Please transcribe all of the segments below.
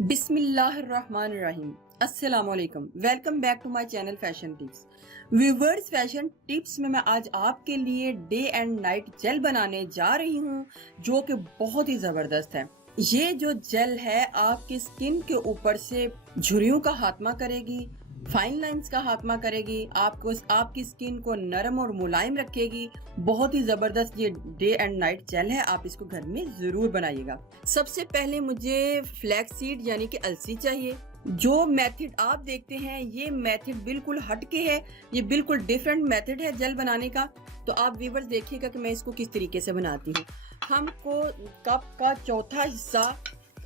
बिस्मिल्लाहिर्रहमानिर्रहीम। अस्सलामुअलैकुम। Welcome back to my channel fashion tips. Viewers, fashion tips में मैं आज आपके लिए डे एंड नाइट जेल बनाने जा रही हूँ जो कि बहुत ही ज़बरदस्त है। ये जो जेल है आपकी स्किन के ऊपर से झुर्रियों का खात्मा करेगी, फाइन लाइंस का खात्मा करेगी, आपको आपकी स्किन को नरम और मुलायम रखेगी। बहुत ही ज़बरदस्त ये डे एंड नाइट जेल है, आप इसको घर में ज़रूर बनाइएगा। सबसे पहले मुझे फ्लैक्स सीड यानी कि अलसी चाहिए। जो मेथड आप देखते हैं ये मेथड बिल्कुल हटके है, ये बिल्कुल डिफरेंट मेथड है जेल बनाने का। तो आप व्यूअर्स देखिएगा कि मैं इसको किस तरीके से बनाती हूँ। हमको कप का चौथा हिस्सा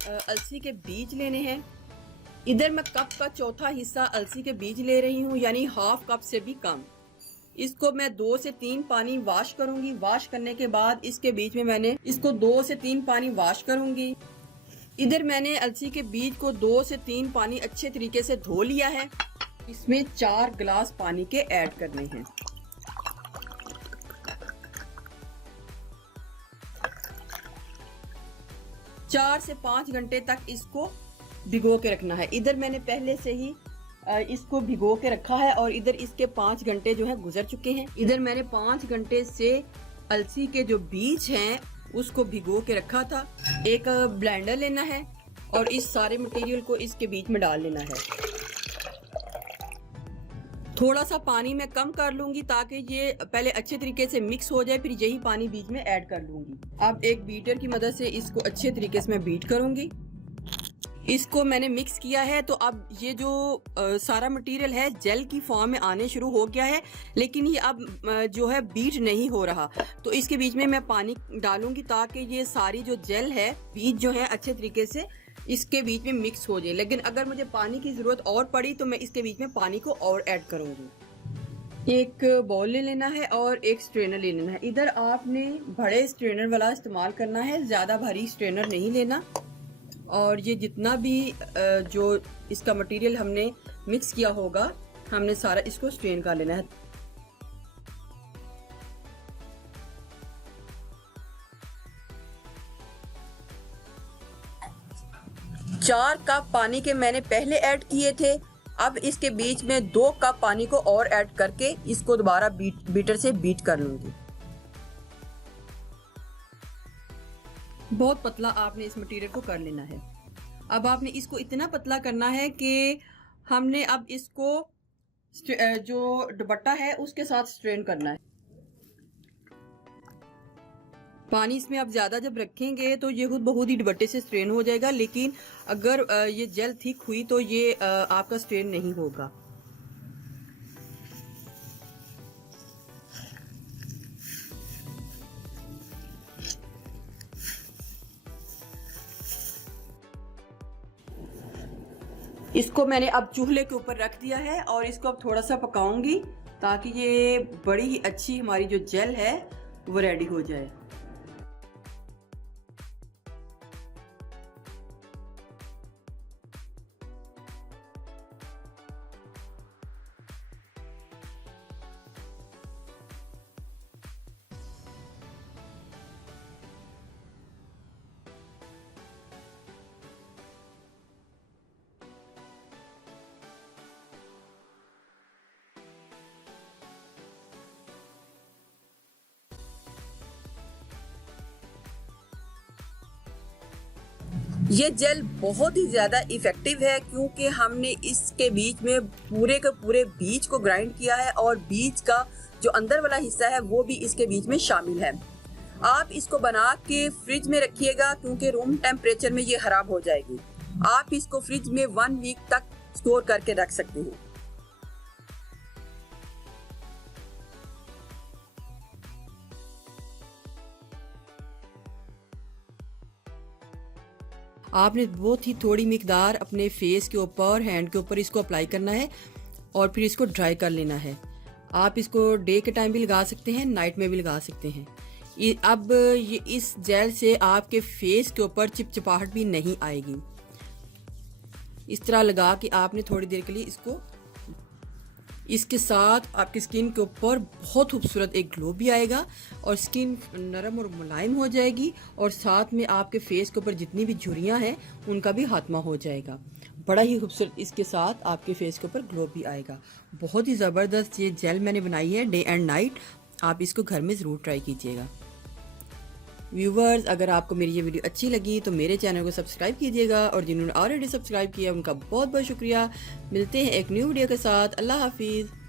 अलसी के बीज लेने हैं। इधर मैं कप का चौथा हिस्सा अलसी के बीज ले रही हूँ, यानी हाफ कप से भी कम। इसको मैं 2 से 3 पानी वॉश करूंगी। वॉश करने के बाद इसके बीच में मैंने इसको 2 से 3 पानी वॉश करूंगी। इधर मैंने अलसी के बीज को 2 से 3 पानी अच्छे तरीके से धो लिया है। इसमें 4 गिलास पानी के ऐड करने हैं। चार से 5 घंटे तक इसको भिगो के रखना है। इधर मैंने पहले से ही इसको भिगो के रखा है और इधर इसके 5 घंटे जो है गुजर चुके हैं। इधर मैंने 5 घंटे से अलसी के जो बीज हैं उसको भिगो के रखा था। एक ब्लेंडर लेना है और इस सारे मटेरियल को इसके बीच में डाल लेना है। थोड़ा सा पानी मैं कम कर लूंगी ताकि ये पहले अच्छे तरीके से मिक्स हो जाए, फिर यही पानी बीच में ऐड कर लूंगी। अब एक बीटर की मदद से इसको अच्छे तरीके से मैं बीट करूंगी। इसको मैंने मिक्स किया है। तो अब ये जो सारा मटेरियल है जेल की फॉर्म में आने शुरू हो गया है, लेकिन ये अब जो है बीट नहीं हो रहा। तो इसके बीच में मैं पानी डालूंगी ताकि ये सारी जो जेल है बीज जो है अच्छे तरीके से इसके बीच में मिक्स हो जाए। लेकिन अगर मुझे पानी की ज़रूरत और पड़ी तो मैं इसके बीच में पानी को और ऐड करूंगी। एक बाउल ले लेना है और एक स्ट्रेनर ले लेना है। इधर आपने बड़े स्ट्रेनर वाला इस्तेमाल करना है, ज़्यादा भारी स्ट्रेनर नहीं लेना। और ये जितना भी जो इसका मटेरियल हमने मिक्स किया होगा हमने सारा इसको स्ट्रेन कर लेना है। चार कप पानी के मैंने पहले ऐड किए थे। अब इसके बीच में 2 कप पानी को और ऐड करके इसको दोबारा बीटर से बीट कर लूंगी। बहुत पतला आपने इस मटेरियल को कर लेना है। अब आपने इसको इतना पतला करना है कि हमने अब इसको जो दुपट्टा है उसके साथ स्ट्रेन करना है। पानी इसमें आप ज़्यादा जब रखेंगे तो ये खुद बहुत ही दुपट्टे से स्ट्रेन हो जाएगा, लेकिन अगर ये जेल थिक हुई तो ये आपका स्ट्रेन नहीं होगा। इसको मैंने अब चूल्हे के ऊपर रख दिया है और इसको अब थोड़ा सा पकाऊंगी ताकि ये बड़ी ही अच्छी हमारी जो जेल है वो रेडी हो जाए। ये जेल बहुत ही ज़्यादा इफ़ेक्टिव है क्योंकि हमने इसके बीच में पूरे के पूरे बीज को ग्राइंड किया है और बीज का जो अंदर वाला हिस्सा है वो भी इसके बीच में शामिल है। आप इसको बना के फ्रिज में रखिएगा क्योंकि रूम टेम्परेचर में ये खराब हो जाएगी। आप इसको फ्रिज में 1 वीक तक स्टोर करके रख सकते हैं। आपने बहुत ही थोड़ी मिकदार अपने फेस के ऊपर, हैंड के ऊपर इसको अप्लाई करना है और फिर इसको ड्राई कर लेना है। आप इसको डे के टाइम भी लगा सकते हैं, नाइट में भी लगा सकते हैं। अब ये इस जेल से आपके फेस के ऊपर चिपचिपाहट भी नहीं आएगी। इस तरह लगा कि आपने थोड़ी देर के लिए इसको इसके साथ आपकी स्किन के ऊपर बहुत खूबसूरत एक ग्लो भी आएगा और स्किन नरम और मुलायम हो जाएगी और साथ में आपके फेस के ऊपर जितनी भी झुर्रियाँ हैं उनका भी खात्मा हो जाएगा। बड़ा ही खूबसूरत इसके साथ आपके फेस के ऊपर ग्लो भी आएगा। बहुत ही ज़बरदस्त ये जेल मैंने बनाई है डे एंड नाइट। आप इसको घर में ज़रूर ट्राई कीजिएगा। व्यूवर्स, अगर आपको मेरी ये वीडियो अच्छी लगी तो मेरे चैनल को सब्सक्राइब कीजिएगा और जिन्होंने ऑलरेडी सब्सक्राइब किया उनका बहुत बहुत शुक्रिया। मिलते हैं एक न्यू वीडियो के साथ। अल्लाह हाफिज़।